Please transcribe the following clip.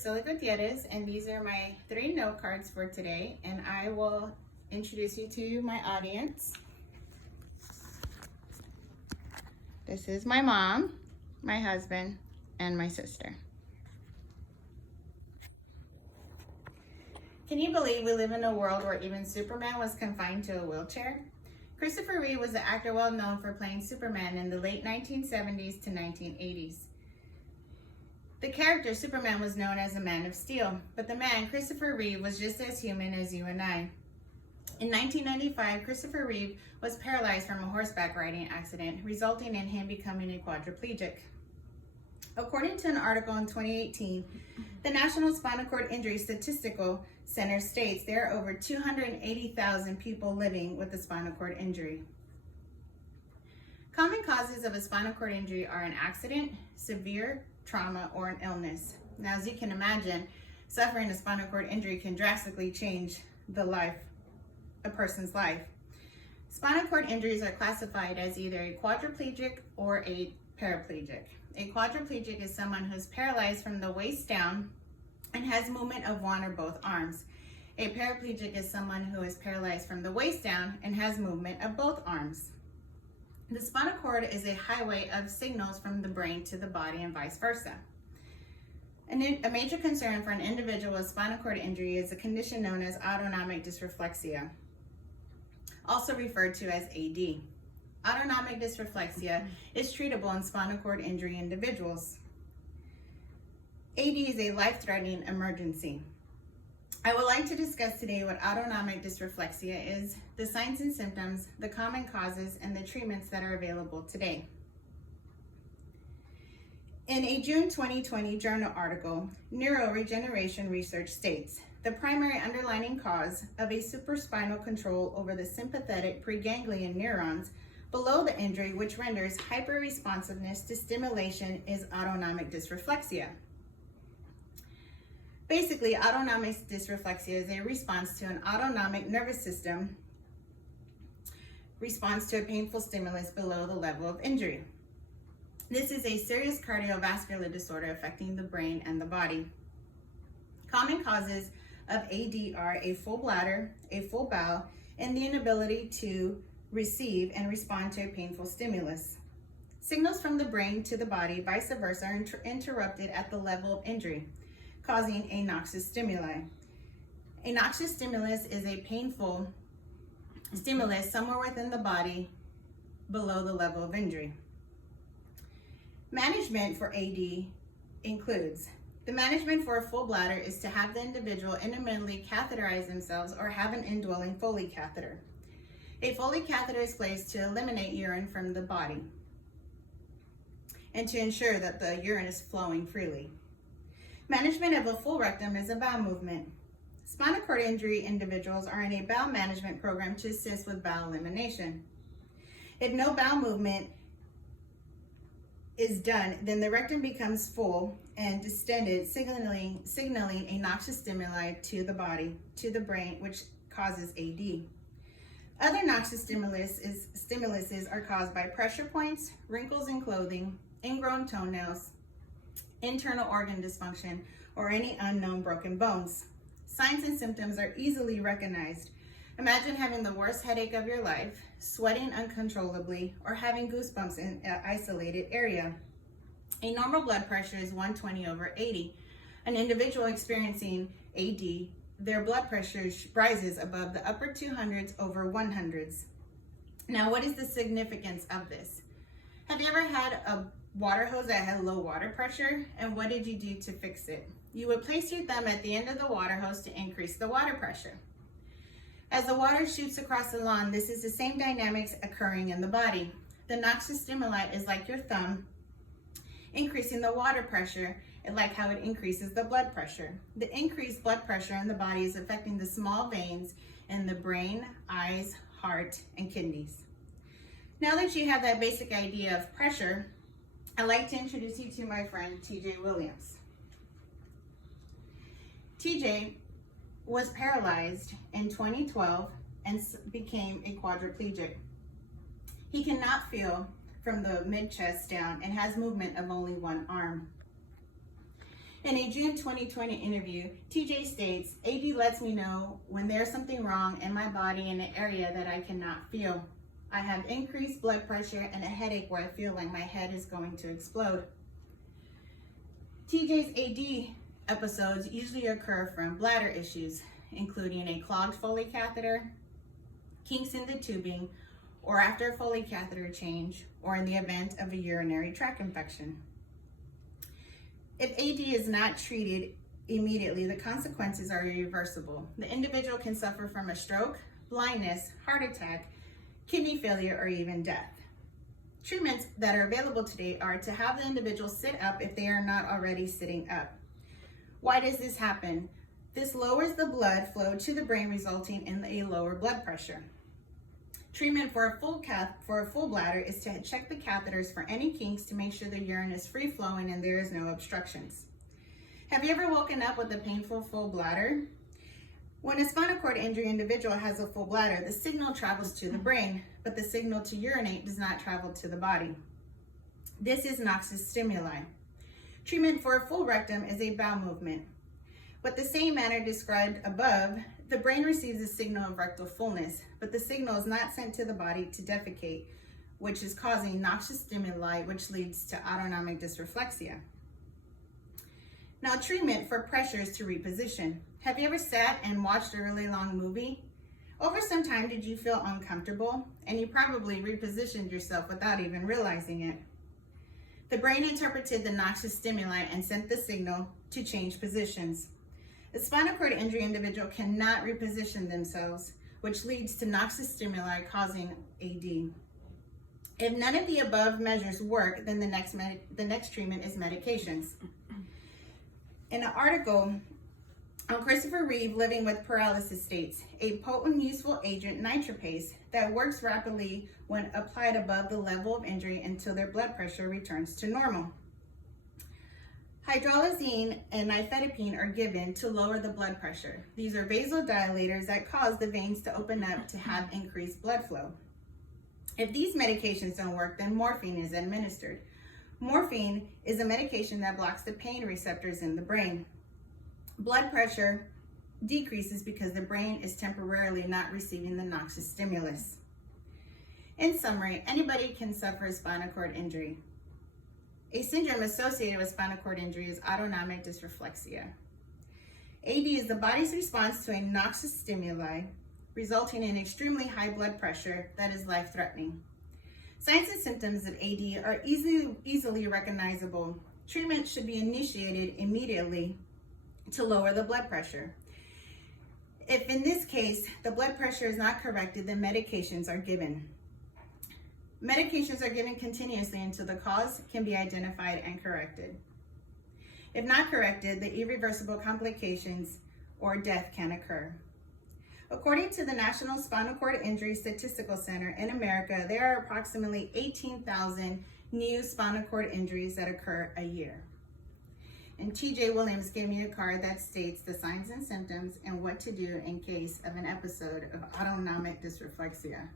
Priscilla Gutierrez, and these are my 3 note cards for today, and I will introduce you to my audience. This is my mom, my husband, and my sister. Can you believe we live in a world where even Superman was confined to a wheelchair? Christopher Reeve was an actor well known for playing Superman in the late 1970s to 1980s. The character Superman was known as a Man of Steel, but the man, Christopher Reeve, was just as human as you and I. In 1995, Christopher Reeve was paralyzed from a horseback riding accident, resulting in him becoming a quadriplegic. According to an article in 2018, the National Spinal Cord Injury Statistical Center states there are over 280,000 people living with a spinal cord injury. Common causes of a spinal cord injury are an accident, severe trauma, or an illness. Now, as you can imagine, suffering a spinal cord injury can drastically change a person's life. Spinal cord injuries are classified as either a quadriplegic or a paraplegic. A quadriplegic is someone who is paralyzed from the waist down and has movement of one or both arms. A paraplegic is someone who is paralyzed from the waist down and has movement of both arms. The spinal cord is a highway of signals from the brain to the body and vice versa. A major concern for an individual with spinal cord injury is a condition known as Autonomic Dysreflexia, also referred to as AD. Autonomic Dysreflexia is treatable in spinal cord injury individuals. AD is a life-threatening emergency. I would like to discuss today what autonomic dysreflexia is, the signs and symptoms, the common causes, and the treatments that are available today. In a June 2020 journal article, Neuroregeneration Research states, the primary underlying cause of a supraspinal control over the sympathetic preganglion neurons below the injury, which renders hyperresponsiveness to stimulation, is autonomic dysreflexia. Basically, autonomic dysreflexia is a response to an autonomic nervous system response to a painful stimulus below the level of injury. This is a serious cardiovascular disorder affecting the brain and the body. Common causes of AD are a full bladder, a full bowel, and the inability to receive and respond to a painful stimulus. Signals from the brain to the body, vice versa, are interrupted at the level of injury, causing a noxious stimuli. A noxious stimulus is a painful stimulus somewhere within the body below the level of injury. Management for AD includes the management for a full bladder is to have the individual intermittently catheterize themselves or have an indwelling Foley catheter. A Foley catheter is placed to eliminate urine from the body and to ensure that the urine is flowing freely. Management of a full rectum is a bowel movement. Spinal cord injury individuals are in a bowel management program to assist with bowel elimination. If no bowel movement is done, then the rectum becomes full and distended, signaling a noxious stimuli to the body, to the brain, which causes AD. Other noxious stimuluses are caused by pressure points, wrinkles in clothing, ingrown toenails, internal organ dysfunction, or any unknown broken bones. Signs and symptoms are easily recognized. Imagine having the worst headache of your life, sweating uncontrollably, or having goosebumps in an isolated area. A normal blood pressure is 120/80. An individual experiencing AD, their blood pressure rises above the upper 200s over 100s. Now, what is the significance of this? Have you ever had a water hose that had low water pressure, and what did you do to fix it? You would place your thumb at the end of the water hose to increase the water pressure. As the water shoots across the lawn, this is the same dynamics occurring in the body. The noxious stimuli is like your thumb, increasing the water pressure, and like how it increases the blood pressure. The increased blood pressure in the body is affecting the small veins in the brain, eyes, heart, and kidneys. Now that you have that basic idea of pressure, I'd like to introduce you to my friend, TJ Williams. TJ was paralyzed in 2012 and became a quadriplegic. He cannot feel from the mid-chest down and has movement of only one arm. In a June 2020 interview, TJ states, AD lets me know when there's something wrong in my body in an area that I cannot feel. I have increased blood pressure and a headache where I feel like my head is going to explode. TJ's AD episodes usually occur from bladder issues, including a clogged Foley catheter, kinks in the tubing, or after a Foley catheter change, or in the event of a urinary tract infection. If AD is not treated immediately, the consequences are irreversible. The individual can suffer from a stroke, blindness, heart attack, kidney failure, or even death. Treatments that are available today are to have the individual sit up if they are not already sitting up. Why does this happen? This lowers the blood flow to the brain, resulting in a lower blood pressure. Treatment for a full bladder is to check the catheters for any kinks to make sure the urine is free flowing and there is no obstructions. Have you ever woken up with a painful full bladder? When a spinal cord injury individual has a full bladder, the signal travels to the brain, but the signal to urinate does not travel to the body. This is noxious stimuli. Treatment for a full rectum is a bowel movement. With the same manner described above, the brain receives a signal of rectal fullness, but the signal is not sent to the body to defecate, which is causing noxious stimuli, which leads to autonomic dysreflexia. Now, treatment for pressure is to reposition. Have you ever sat and watched a really long movie? Over some time, did you feel uncomfortable? And you probably repositioned yourself without even realizing it. The brain interpreted the noxious stimuli and sent the signal to change positions. A spinal cord injury individual cannot reposition themselves, which leads to noxious stimuli causing AD. If none of the above measures work, then the next treatment is medications. In an article on Christopher Reeve, Living with Paralysis, states, a potent useful agent, nitropase, that works rapidly when applied above the level of injury until their blood pressure returns to normal. Hydralazine and nifedipine are given to lower the blood pressure. These are vasodilators that cause the veins to open up to have increased blood flow. If these medications don't work, then morphine is administered. Morphine is a medication that blocks the pain receptors in the brain. Blood pressure decreases because the brain is temporarily not receiving the noxious stimulus. In summary, anybody can suffer a spinal cord injury. A syndrome associated with spinal cord injury is autonomic dysreflexia. AD is the body's response to a noxious stimuli, resulting in extremely high blood pressure that is life-threatening. Signs and symptoms of AD are easily recognizable. Treatment should be initiated immediately to lower the blood pressure. If in this case, the blood pressure is not corrected, then medications are given. Medications are given continuously until the cause can be identified and corrected. If not corrected, the irreversible complications or death can occur. According to the National Spinal Cord Injury Statistical Center in America, there are approximately 18,000 new spinal cord injuries that occur a year. And TJ Williams gave me a card that states the signs and symptoms and what to do in case of an episode of autonomic dysreflexia.